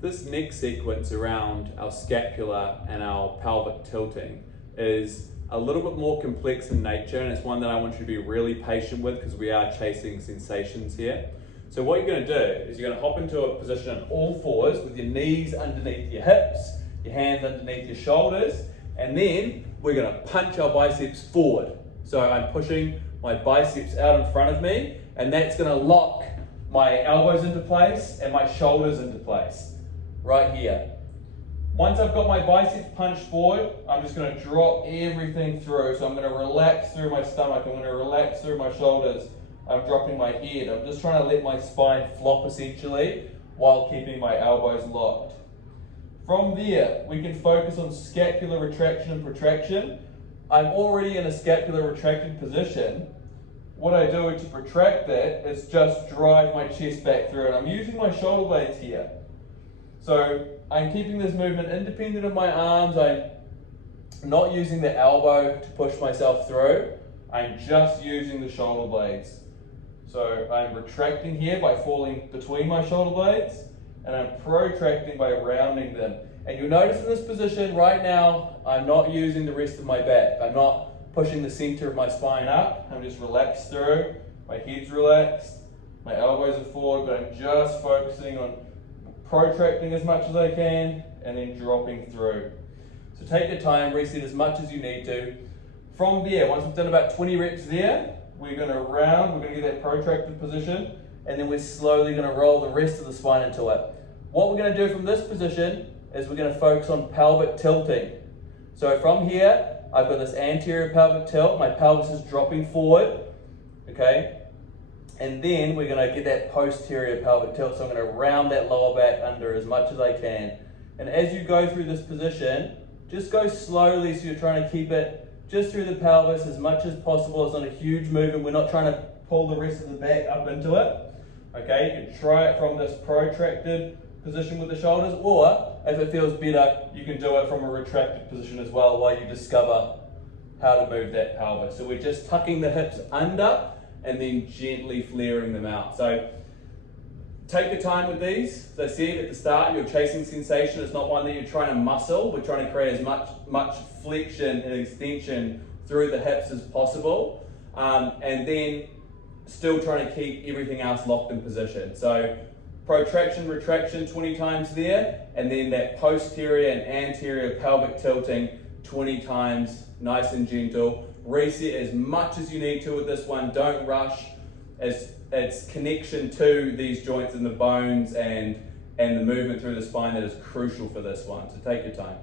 This next sequence around our scapular and our pelvic tilting is a little bit more complex in nature, and it's one that I want you to be really patient with because we are chasing sensations here. So what you're going to do is you're going to hop into a position on all fours with your knees underneath your hips, your hands underneath your shoulders, and then we're going to punch our biceps forward. So I'm pushing my biceps out in front of me, and that's going to lock my elbows into place and my shoulders into place right here. Once I've got my biceps punched forward, I'm just going to drop everything through. So I'm going to relax through my stomach, I'm going to relax through my shoulders, I'm dropping my head. I'm just trying to let my spine flop essentially while keeping my elbows locked. From there, we can focus on scapular retraction and protraction. I'm already in a scapular retracted position. What I do to protract that is just drive my chest back through, and I'm using my shoulder blades here. So I'm keeping this movement independent of my arms. I'm not using the elbow to push myself through. I'm just using the shoulder blades. So I'm retracting here by falling between my shoulder blades, and I'm protracting by rounding them. And you'll notice in this position right now, I'm not using the rest of my back. I'm not pushing the center of my spine up. I'm just relaxed through. My head's relaxed. My elbows are forward, but I'm just focusing on protracting as much as I can and then dropping through. So take your time, reset as much as you need to. From there, once we've done about 20 reps there, we're going to round, we're going to get that protracted position, and then we're slowly going to roll the rest of the spine into it. What we're going to do from this position is we're going to focus on pelvic tilting. So from here, I've got this anterior pelvic tilt, my pelvis is dropping forward, okay? And then we're going to get that posterior pelvic tilt. So I'm going to round that lower back under as much as I can. And as you go through this position, just go slowly so you're trying to keep it just through the pelvis as much as possible. It's not a huge movement. We're not trying to pull the rest of the back up into it. Okay, you can try it from this protracted position with the shoulders, or if it feels better, you can do it from a retracted position as well while you discover how to move that pelvis. So we're just tucking the hips under and then gently flaring them out. So take your time with these. As I said at the start, you're chasing sensation. It's not one that you're trying to muscle. We're trying to create as much flexion and extension through the hips as possible, and then still trying to keep everything else locked in position. So protraction, retraction 20 times there, and then that posterior and anterior pelvic tilting 20 times, nice and gentle. Reset as much as you need to with this one. Don't rush. It's connection to these joints and the bones and the movement through the spine that is crucial for this one. So take your time.